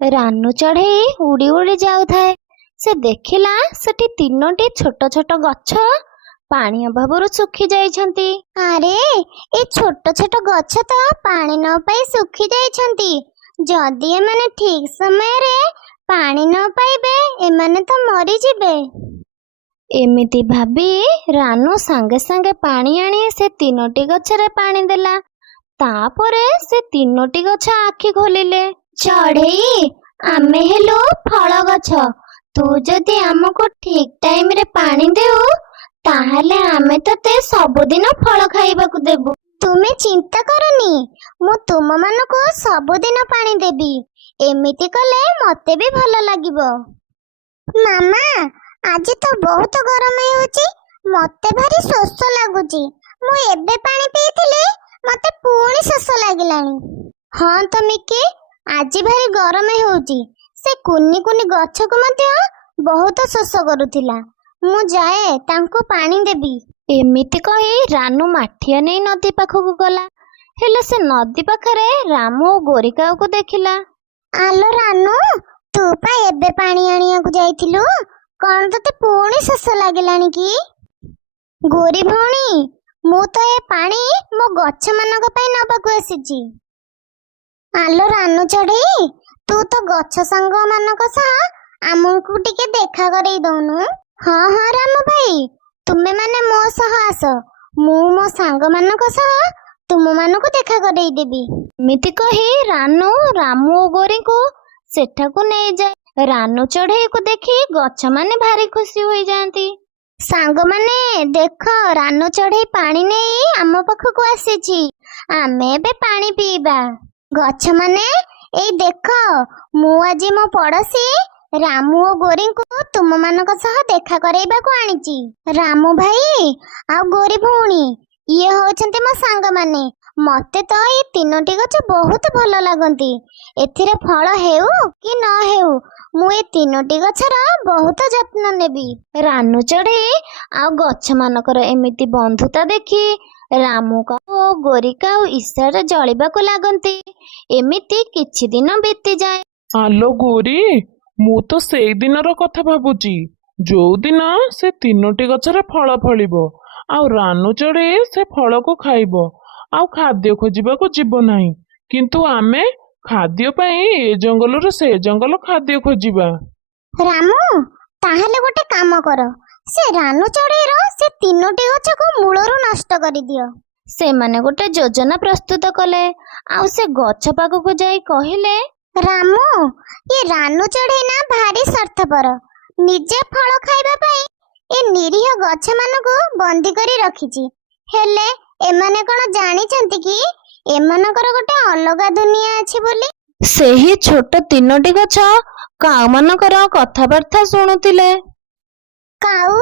ରାନୁ ଚଢ଼େଇ ଉଡ଼ି ଉଡ଼ି ଯାଉଥାଏ। ସେ ଦେଖିଲା ସେଠି ତିନୋଟି ଛୋଟ ଛୋଟ ଗଛ ପାଣି ଅଭାବରୁ ଶୁଖି ଯାଇଛନ୍ତି। ଆରେ ଏ ଛୋଟ ଛୋଟ ଗଛ ତ ପାଣି ନ ପାଇ ଶୁଖି ଯାଇଛନ୍ତି। ଯଦି ଏମାନେ ଠିକ ସମୟରେ ପାଣି ନ ପାଇବେ ଏମାନେ ତ ମରିଯିବେ। ଏମିତି ଭାବି ରାନୁ ସାଙ୍ଗେ ସାଙ୍ଗେ ପାଣି ଆଣି ସେ ତିନୋଟି ଗଛରେ ପାଣି ଦେଲା। ତାପରେ ସେ ତିନୋଟି ଗଛ ଆଖି ଖୋଲିଲେ। ଚଢ଼େଇ, ଆମେ ହେଲୁ ଫଳ ଗଛ। ତୁ ଯଦି ଆମକୁ ଠିକ ଟାଇମରେ ପାଣି ଦେଉ ତାହେଲେ ଆମେ ତତେ ସବୁଦିନ ଫଳ ଖାଇବାକୁ ଦେବୁ। ତୁମେ ଚିନ୍ତା କରନି, ମୁଁ ତୁମମାନଙ୍କୁ ସବୁଦିନ ପାଣି ଦେବି। ଏମିତି କଲେ ମତେ ବି ଭଲ ଲାଗିବ। ମାମା, ଆଜି ତ ବହୁତ ଗରମ ହେଉଛି। ମତେ ଭାରି ଶୋଷ ଲାଗୁଛି। ମୁଁ ଏବେ ପାଣି ପିଇଥିଲି, ମତେ ପୁଣି ଶୋଷ ଲାଗିଲାଣି। ହଁ ତ ମିକି, ଆଜି ଭାରି ଗରମ ହେଉଛି। ସେ କୁନି କୁନି ଗଛକୁ ମଧ୍ୟ ବହୁତ ଶୋଷ କରୁଥିଲା। ମୁଁ ଯାଏ ତାଙ୍କୁ ପାଣି ଦେବି। ଏମିତି କହି ରାନୁ ମାଠିଆ ନେଇ ନଦୀ ପାଖକୁ ଗଲା। ହେଲେ ସେ ନଦୀ ପାଖରେ ରାମୁ ଓ ଗୋରିକାଉକୁ ଦେଖିଲା। ଆଲୋ ରାନୁ, ତୁ ପା ଏବେ ପାଣି ଆଣିବାକୁ ଯାଇଥିଲୁ। କଣ ତତେ ପୁଣି ଶୋଷ ଲାଗିଲାଣି କି? ଗୋରି ଭଉଣୀ, ମୁଁ ତ ଏ ପାଣି ମୋ ଗଛ ମାନଙ୍କ ପାଇଁ ନବାକୁ ଆସିଛି। ଆଲୋ ରାନୁ ଚଢ଼େଇ, ତୁ ତ ଗଛ ସାଙ୍ଗ ମାନଙ୍କ ସହ ଆମକୁ ଟିକେ ଦେଖା କରେଇ ଦଉନୁ। ହଁ ହଁ ରାମୁ ଭାଇ, ତୁମେ ମାନେ ମୋ ସହ ଆସ। ମୁଁ ମୋ ସାଙ୍ଗ ମାନଙ୍କ ସହ ତୁମମାନଙ୍କୁ ଦେଖା କରେଇ ଦେବି। ଏମିତି କହି ରାନୁ ରାମୁ ଓ ଗୋରିଙ୍କୁ ସେଠାକୁ ନେଇଯାଏ। ରାନୁ ଚଢ଼େଇକୁ ଦେଖି ଗଛମାନେ ଭାରି ଖୁସି ହୋଇଯାଆନ୍ତି। ସାଙ୍ଗମାନେ ଦେଖ, ରାନୁ ଚଢ଼େଇ ପାଣି ନେଇ ଆମ ପାଖକୁ ଆସିଛି। ଆମେ ଏବେ ପାଣି ପିଇବା। ଗଛମାନେ ଏଇ ଦେଖ, ମୁଁ ଆଜି ମୋ ପଡ଼ୋଶୀ ରାମୁ ଓ ଗୋରିଙ୍କୁ ତୁମମାନଙ୍କ ସହ ଦେଖା କରେଇବାକୁ ଆଣିଛି। ରାମୁ ଭାଇ ଆଉ ଗୋରି ଭଉଣୀ, ଇଏ ହଉଛନ୍ତି ମୋ ସାଙ୍ଗମାନେ। ମତେ ତ ଏଇ ତିନୋଟି ଗଛ ବହୁତ ଭଲ ଲାଗନ୍ତି। ଏଥିରେ ଫଳ ହେଉ କି ନ ହେଉ, ମୁଁ ଏ ତିନୋଟି ଗଛର ବହୁତ ଯତ୍ନ ନେବି। ରାନୁ ଚଢ଼େଇ ଆଉ ଗଛମାନଙ୍କର ଏମିତି ବନ୍ଧୁତା ଦେଖି ରାମୁକାଉ ଓ ଗୋରିକାଉ ଈର୍ଷାରେ ଜଳିବାକୁ ଲାଗନ୍ତି। ଏମିତି କିଛି ଦିନ ବିତିଯାଏ। ଆଲୋ ଗୋରି, ମୁଁ ତ ସେଇ ଦିନର କଥା ଭାବୁଛି ଯୋଉ ଦିନ ସେ ତିନୋଟି ଗଛରେ ଫଳ ଫଳିବ ଆଉ ରାନୁ ଚଢ଼େଇ ସେ ଫଳକୁ ଖାଇବ ଆଉ ଖାଦ୍ୟ ଖୋଜିବାକୁ ଯିବ ନାହିଁ। କିନ୍ତୁ ଆମେ ଖାଦ୍ୟ ପାଇଁ ଏ ଜଙ୍ଗଲରୁ ସେ ଜଙ୍ଗଲ ଖାଦ୍ୟ ଖୋଜିବା। ରାମୁ, ତାହେଲେ ଗୋଟେ କାମ କର, ସେ ରାନୁ ଚଢ଼େଇର ସେ ତିନୋଟି ଗଛକୁ ମୂଳରୁ ନଷ୍ଟ କରିଦିଅ। ସେମାନେ ଗୋଟେ ଯୋଜନା ପ୍ରସ୍ତୁତ କଲେ ଆଉ ସେ ଗଛ ପାଖକୁ ଯାଇ କହିଲେ, ରାମୁ, ଏ ରାନୁ ଚଢ଼େଇ ନା ଭାରି ସ୍ୱାର୍ଥପର। ନିଜେ ଫଳ ଖାଇବା ପାଇଁ ଏ ନିରୀହ ଗଛମାନଙ୍କୁ ବନ୍ଦୀ କରି ରଖିଛି। ହେଲେ ଏମାନେ କଣ ଜାଣିଛନ୍ତି କି ଏମାନଙ୍କର ଗୋଟେ ଅଲଗା ଦୁନିଆ ଅଛି ବୋଲି? ସେହି ଛୋଟ ତିନୋଟି ଗଛ କାଉମାନଙ୍କର କଥାବାର୍ତ୍ତା ଶୁଣୁଥିଲେ। କାଉ,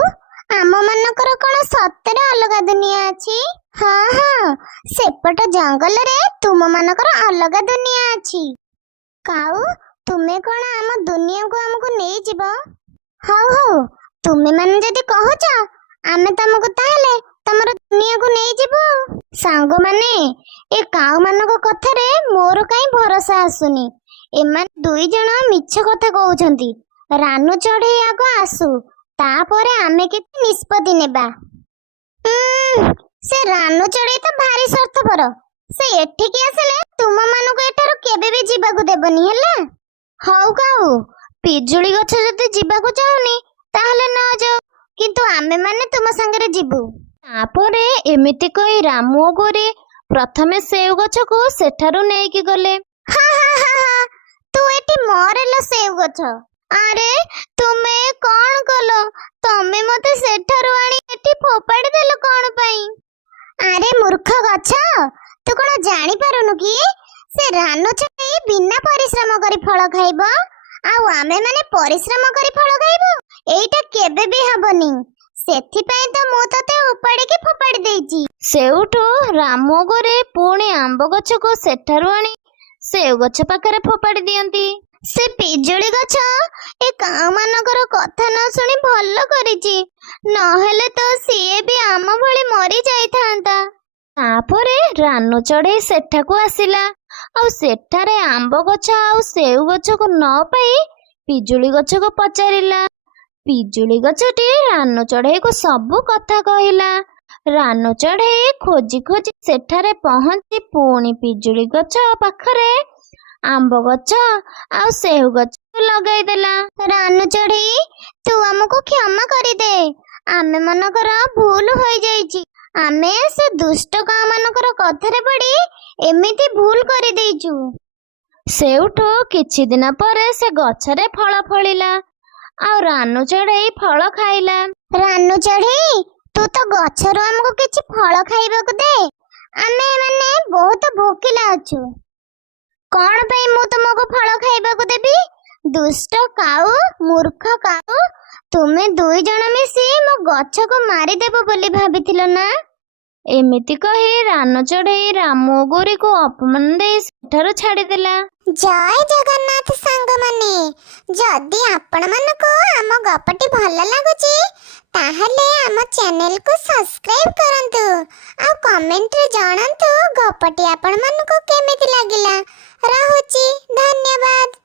ଆମ ମାନଙ୍କର କଣ ସତରେ ଅଲଗା ଦୁନିଆ ଅଛି? ହଁ ହଁ, ସେପଟ ଜଙ୍ଗଲରେ ତୁମ ମାନଙ୍କର ଅଲଗା ଦୁନିଆ ଅଛି। କାଉ, ତୁମେ କଣ ଆମ ଦୁନିଆକୁ ଆମକୁ ନେଇଯିବ? ହଉ ହଉ, ତୁମେ ମାନେ ଯଦି କହୁଛ, ଆମେ ତମକୁ ତାହେଲେ ତମର ଦୁନିଆକୁ ନେଇଯିବୁ। ସାଙ୍ଗମାନେ, ଏ କାଉ ମାନଙ୍କ କଥାରେ ମୋର କାଇଁ ଭରସା ଆସୁନି। ଏମାନେ ଦୁଇ ଜଣ ମିଛ କଥା କହୁଛନ୍ତି। ରାନୁ ଚଢ଼େଇ ଆଗ ଆସୁ, ତାପରେ ଆମେ କିଛି ନିଷ୍ପତ୍ତି ନେବା। ସେ ରାନୁ ଚଢ଼େଇ ତ ଭାରି ସ୍ୱାର୍ଥପର। ସେ ଏଠିକି ଆସିଲେ ତୁମ ମାନଙ୍କୁ ଏଠାରୁ କେବେ ବି ଯିବାକୁ ଦେବନି, ହେଲା? ହଉ କାଉ, ପିଜୁଳି ଗଛ ଯଦି ଯିବାକୁ ଚାହୁଁନି ତାହେଲେ ନ ଯାଉ, କିନ୍ତୁ ଆମେ ମାନେ ତୁମ ସାଙ୍ଗରେ ଯିବୁ। ତାପରେ ଏମିତି କହି ରାମୁ ଓ ଗୋରି ପ୍ରଥମେ ସେଉ ଗଛକୁ ସେଠାରୁ ନେଇକି ଗଲେ। ହା ହା ହା ହା, ତୁ ଏଠି ମରେଲ ସେଉ ଗଛ। ଆରେ ତୁମେ କଣ କଲ? ତମେ ମତେ ସେଠାରୁ ଆଣି ଏଠି ଫୋପାଡ଼ି ଦେଲ କଣ ପାଇଁ? ଆରେ ମୂର୍ଖ ଗଛ, ତୁ କଣ ଜାଣିପାରୁନୁ କି ସେ ରାନୁ ଚଢ଼େଇ ବିନା ପରିଶ୍ରମ କରି ଫଳ ଖାଇବ ଆଉ ଆମେ ମାନେ ପରିଶ୍ରମ କରି ଫଳ ଖାଇବୁ? ଏଇଟା କେବେ ବି ହବନି। ସେଥିପାଇଁ ତ ମୁଁ ତତେ ଉପାଡ଼ିକି ଫୋପାଡ଼ି ଦେଇଛି। ସେଉଠୁ ରାମୁ ଓ ଗୋରି ପୁଣି ଆମ୍ବ ଗଛକୁ ସେଠାରୁ ଆଣି ସେଉ ଗଛ ପାଖରେ ଫୋପାଡ଼ି ଦିଅନ୍ତି। ସେ ପିଜୁଳି ଗଛ ଏ କାଉ ମାନଙ୍କର କଥା ନ ଶୁଣି ଭଲ କରିଛି, ନହେଲେ ତ ସିଏ ବି ଆମ ଭଳି ମରି ଯାଇଥାନ୍ତା। ତାପରେ ରାନୁ ଚଢ଼େଇ ସେଠାକୁ ଆସିଲା ଆଉ ସେଠାରେ ଆମ୍ବ ଗଛ ଆଉ ସେଉ ଗଛକୁ ନ ପାଇ ପିଜୁଳି ଗଛକୁ ପଚାରିଲା। ପିଜୁଳି ଗଛଟି ରାନୁ ଚଢ଼େଇକୁ ସବୁ କଥା କହିଲା। ରାନୁ ଚଢ଼େଇ ଖୋଜି ଖୋଜି ସେଠାରେ ପହଞ୍ଚି ପୁଣି ପିଜୁଳି ଗଛ ପାଖରେ ଆମ୍ବ ଗଛ ଆଉ ସେଉ ଗଛ ଲଗାଇଦେଲା। ରାନୁ ଚଢ଼େଇ, ତୁ ଆମକୁ କ୍ଷମା କରିଦେ। ଆମେ ମାନଙ୍କର ଭୁଲ ହୋଇଯାଇଛି। ଆମେ ସେ ଦୁଷ୍ଟ କାଉ ମାନଙ୍କର କଥାରେ ପଡ଼ି ଏମିତି ଭୁଲ କରିଦେଇଛୁ। ସେଉଠୁ କିଛି ଦିନ ପରେ ସେ ଗଛରେ ଫଳ ଫଳିଲା ଆଉ ରାନୁ ଚଢ଼େଇ ଫଳ ଖାଇଲା। ରାନୁ ଚଢ଼େଇ, ତୁ ତ ଗଛରୁ ଆମକୁ କିଛି ଫଳ ଖାଇବାକୁ ଦେ। ଆମେ ମାନେ ବହୁତ ଭୋକିଲା ଅଛୁ। କଣ ପାଇଁ ମୁଁ ତୁମକୁ ଫଳ ଖାଇବାକୁ ଦେବି? ଦୁଷ୍ଟ କାଉ, ମୂର୍ଖ କାଉ, ତୁମେ ଦୁଇ ଜଣ ମିଶି ମୋ ଗଛକୁ ମାରିଦେବ ବୋଲି ଭାବିଥିଲ ନା? ଏମିତି କହି ରାନୁ ଚଢ଼େଇ ରାମୁ ଓ ଗୋରିକୁ ଅପମାନ ଦେଇ ସେଠାରୁ ଛାଡ଼ିଦେଲା। ଜୟ ଜଗନ୍ନାଥ ସାଙ୍ଗମାନେ। ଯଦି ଆପଣମାନଙ୍କୁ ଆମ ଗପଟି ଭଲ ଲାଗୁଛି ତାହେଲେ ଆମ ଚ୍ୟାନେଲକୁ ସବସ୍କ୍ରାଇବ କରନ୍ତୁ ଆଉ କମେଣ୍ଟରେ ଜଣାନ୍ତୁ ଗପଟି ଆପଣମାନଙ୍କୁ କେମିତି ଲାଗିଲା। ରହୁଛି, ଧନ୍ୟବାଦ।